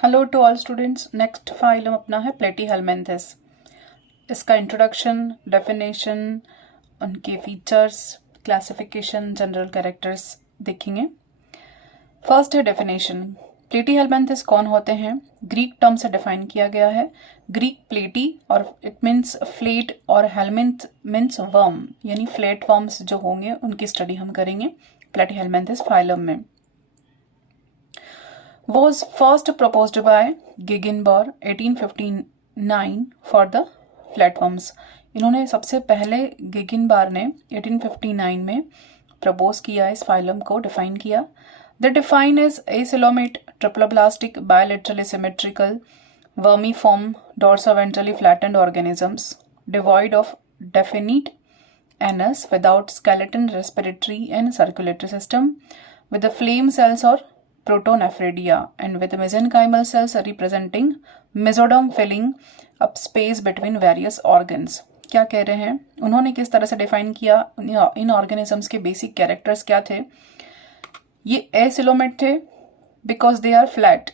Hello to all students. Next phylum अपना है platyhelminthes. इसका इंट्रोडक्शन, डेफिनेशन, उनके फीचर्स, क्लासिफिकेशन, जनरल कैरेक्टर्स देखेंगे। फर्स्ट है डेफिनेशन। प्लेटीहेल्मिन्थेस कौन होते हैं? ग्रीक टर्म से डिफाइन किया गया है। ग्रीक प्लेटी और इट मीन्स फ्लेट और हेल्मिन्थ मीन्स वर्म, यानी फ्लैट वर्म्स जो होंगे उनकी स्टडी हम करेंगे प्लेटीहेल्मिन्थेस फाइलम में। was first proposed by Gegenbaur 1859 for the flatworms। इन्होंने सबसे पहले गेगिनबार ने 1859 में प्रपोज किया, इस फाइलम को डिफाइन किया। The define is acoelomate triploblastic bilaterally symmetrical vermiform dorsoventrally flattened organisms devoid of definite anus without skeleton, respiratory and circulatory system, with the flame cells or protonephridia and with mesenchymal cells representing mesoderm filling up space between various organs। क्या कह रहे हैं उन्होंने, किस तरह से define किया, इन organisms के बेसिक कैरेक्टर्स क्या थे? ये एसिलोमेट थे बिकॉज दे आर फ्लैट।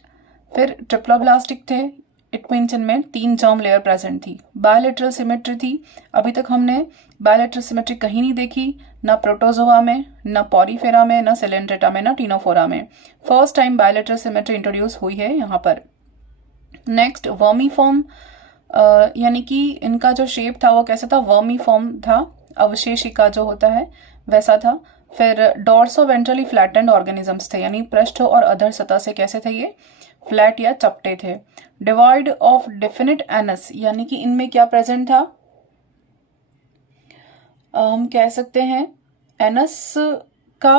फिर ट्रिप्लोब्लास्टिक थे, इट मीन्स इनमें 3 जर्म लेयर प्रेजेंट थी। बायोलेटरल सिमेट्री थी, अभी तक हमने बायोलेटरल सिमेट्री कहीं नहीं देखी, ना प्रोटोजोआ में, ना पॉरीफेरा में, ना सिलेंड्रेटा में, ना टीनोफोरा में। First time bilateral symmetry introduce हुई है यहाँ पर। नेक्स्ट वर्मीफॉर्म, यानी कि इनका जो शेप था वो कैसा था? वर्मीफॉर्म था, अवशेषिका जो होता है वैसा था। फिर डोर्सोवेंट्रली फ्लैटेंड ऑर्गेनिजम्स थे, यानी पृष्ठ और अधर सतह से कैसे थे? ये फ्लैट या चपटे थे। डिवाइड ऑफ डेफिनिट एनस, यानी कि इनमें क्या प्रेजेंट था? हम कह सकते हैं एनस का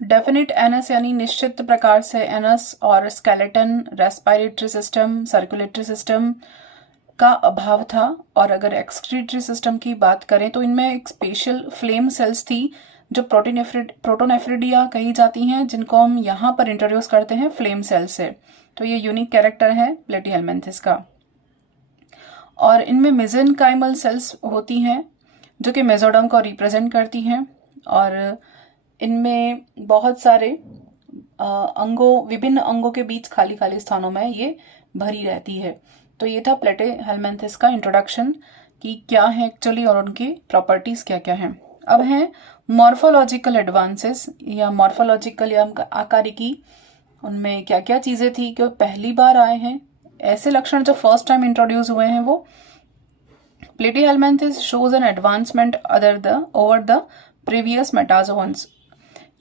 डेफिनिट एनस, यानी निश्चित प्रकार से एनस और skeleton, respiratory system, circulatory system का अभाव था। और अगर एक्सक्रीटरी सिस्टम की बात करें तो इनमें एक स्पेशल फ्लेम सेल्स थी जो प्रोटोनेफ्रिडिया कही जाती हैं, जिनको हम यहाँ पर इंट्रोड्यूस करते हैं फ्लेम सेल से। तो ये यूनिक कैरेक्टर है प्लेटीहेल्मिन्थेस का। और इनमें मेसेनकाइमल सेल्स होती हैं जो कि मेसोडर्म को रिप्रेजेंट करती हैं, और इनमें बहुत सारे विभिन्न अंगों के बीच खाली खाली स्थानों में ये भरी रहती है। तो ये था प्लेटीहेल्मिन्थेस का इंट्रोडक्शन कि क्या है एक्चुअली और उनकी प्रॉपर्टीज क्या क्या हैं। अब हैं मॉर्फोलॉजिकल एडवांसेस या मॉर्फोलॉजिकल या आकारिकी, उनमें क्या क्या चीजें थी कि पहली बार आए हैं, ऐसे लक्षण जो फर्स्ट टाइम इंट्रोड्यूस हुए हैं वो। Platyhelminthes shows an advancement over the previous metazoans,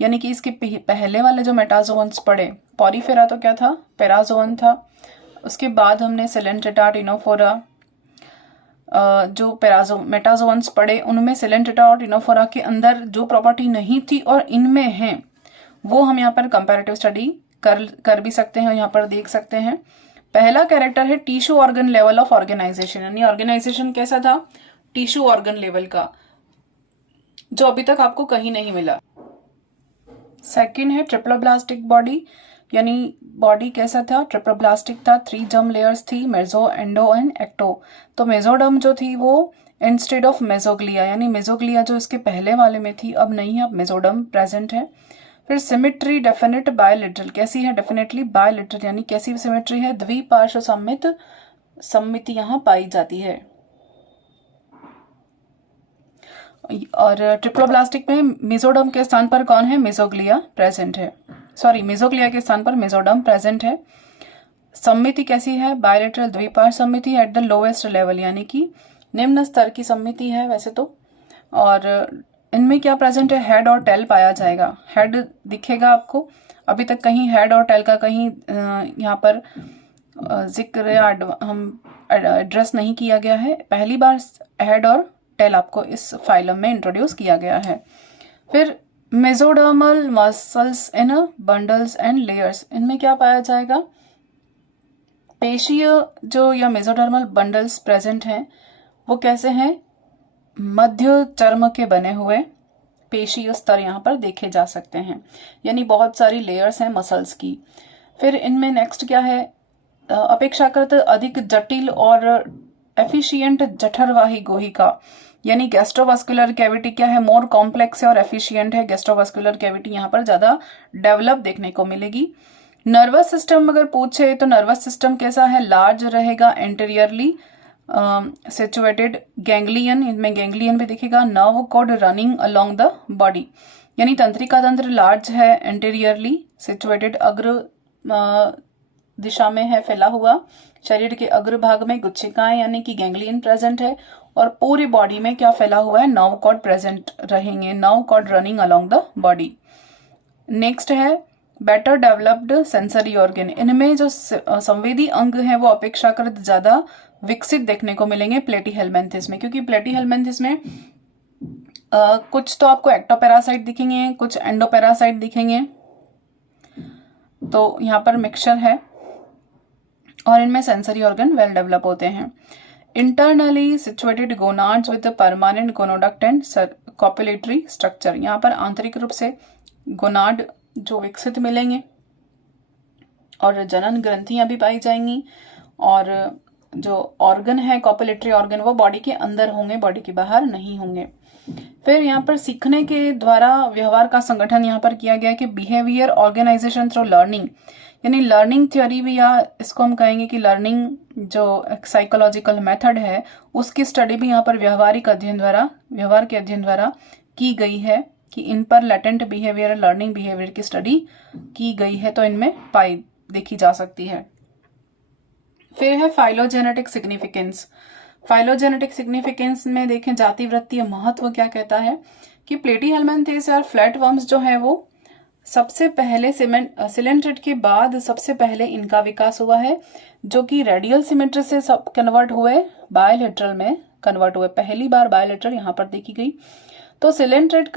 यानी कि इसके पहले वाले जो मेटाजोअन्स पड़े, पॉरीफेरा तो क्या था? पेराजोअन था। उसके बाद हमने सिलेंट्रेटा, टीनोफोरा, जो मेटाजोअन्स पड़े उनमें सिलेंट्रेटा और टीनोफोरा के अंदर जो प्रॉपर्टी नहीं थी और इनमें है, वो हम यहाँ पर कंपैरेटिव स्टडी कर भी सकते हैं और यहाँ पर देख सकते हैं। पहला कैरेक्टर है tissue organ level of organisation, यानी ऑर्गेनाइजेशन कैसा था? टिश्यू ऑर्गन लेवल का, जो अभी तक आपको कहीं नहीं मिला। सेकेंड है ट्रिप्लोब्लास्टिक बॉडी, यानी बॉडी कैसा था? ट्रिप्लोब्लास्टिक था, 3 जर्म लेयर्स थी, मेसो, एंडो एंड एक्टो। तो मेसोडर्म जो थी वो इंस्टेड ऑफ मेसोग्लिया, यानी मेसोग्लिया जो इसके पहले वाले में थी अब नहीं है, अब मेसोडर्म प्रेजेंट है। फिर सिमेट्री डेफिनेट बायोलिटरल, कैसी है? डेफिनेटली बायोलिटरल, यानी कैसी सिमेट्री है? द्विपार्श्व सम्मिति यहाँ पाई जाती है। और ट्रिप्लोब्लास्टिक में मेसोडर्म के स्थान पर कौन है? मेसोग्लिया प्रेजेंट है। मेसोग्लिया के स्थान पर मेसोडर्म प्रेजेंट है। सम्मिति कैसी है? बायोलेटरल द्विपार्श्व सम्मिति एट द लोएस्ट लेवल, यानी कि निम्न स्तर की सम्मिति है वैसे तो। और इनमें क्या प्रेजेंट है? हेड और टेल पाया जाएगा। हेड दिखेगा आपको, अभी तक कहीं हेड और टेल का कहीं यहाँ पर जिक्र या हम एड्रेस नहीं किया गया है। पहली बार हेड और टेल आपको इस फाइलम में इंट्रोड्यूस किया गया है। फिर mesodermal muscles in bundles and layers, इनमें क्या पाया जाएगा? पेशीय जो या मेसोडर्मल बंडल्स प्रेजेंट हैं वो कैसे हैं? मध्य चर्म के बने हुए पेशीय स्तर यहाँ पर देखे जा सकते हैं, यानी बहुत सारी लेयर्स हैं मसल्स की। फिर इनमें नेक्स्ट क्या है? अपेक्षाकृत अधिक जटिल और एफिशिएंट जठरवाही गुहिका, यानी गैस्ट्रोवास्कुलर कैविटी क्या है, मोर कॉम्प्लेक्स है और एफिशिएंट है। गैस्ट्रोवास्कुलर कैविटी यहाँ पर ज़्यादा डेवलप देखने को मिलेगी। नर्वस सिस्टम अगर पूछे तो नर्वस सिस्टम कैसा है, लार्ज रहेगा, एंटीरियरली सिचुएटेड, गैंग्लियन, इनमें गैंग्लियन भी दिखेगा, nerve cord running along the body, यानी तंत्रिका तंत्र लार्ज है, एंटीरियरली सिचुएटेड, अग्र दिशा में है फैला हुआ, शरीर के अग्रभाग में गुच्छिकाएं यानी कि गैंग्लियन प्रेजेंट है, और पूरी बॉडी में क्या फैला हुआ है, नर्व कॉर्ड प्रेजेंट रहेंगे, nerve cord running along the body. Next है बेटर डेवलप्ड सेंसरी ऑर्गन, इनमें जो संवेदी अंग है वो अपेक्षाकृत ज्यादा विकसित देखने को मिलेंगे प्लेटीहेल्मिन्थेस में, क्योंकि प्लेटीहेल्मिन्थेस में कुछ तो आपको एक्टोपैरासाइट दिखेंगे, कुछ एंडोपैरासाइट दिखेंगे, तो यहाँ पर मिक्सचर है और इनमें सेंसरी ऑर्गन वेल डेवलप होते हैं। Internally situated gonads with permanent gonoduct and copulatory structure, यहाँ पर आंतरिक रूप से गोनाड जो विकसित मिलेंगे और जनन ग्रंथियां भी पाई जाएंगी, और जो ऑर्गन है कॉपुलेटरी ऑर्गन वो बॉडी के अंदर होंगे, बॉडी के बाहर नहीं होंगे। फिर यहाँ पर सीखने के द्वारा व्यवहार का संगठन यहाँ पर किया गया है कि बिहेवियर ऑर्गेनाइजेशन थ्रू लर्निंग, यानी लर्निंग थ्योरी भी, या इसको हम कहेंगे कि लर्निंग जो साइकोलॉजिकल मेथड है उसकी स्टडी भी यहाँ पर व्यवहार के अध्ययन द्वारा की गई है, कि इन पर लेटेंट बिहेवियर, लर्निंग बिहेवियर की स्टडी की गई है, तो इनमें देखी जा सकती है। फिर है फाइलोजेनेटिक सिग्निफिकेंस। फाइलोजेनेटिक सिग्निफिकेंस में देखें जाति वृत्तीय महत्व क्या कहता है कि प्लेटीहेल्मिन्थेस और फ्लैटवर्म्स जो है वो सबसे पहले सिलेंट्रेट के बाद सबसे पहले इनका विकास हुआ है, जो कि रेडियल सिमेट्री से सब कन्वर्ट हुए बायलेटरल में कन्वर्ट हुए, पहली बार बायलेटरल यहाँ पर देखी गई। तो सिलेंट्रेट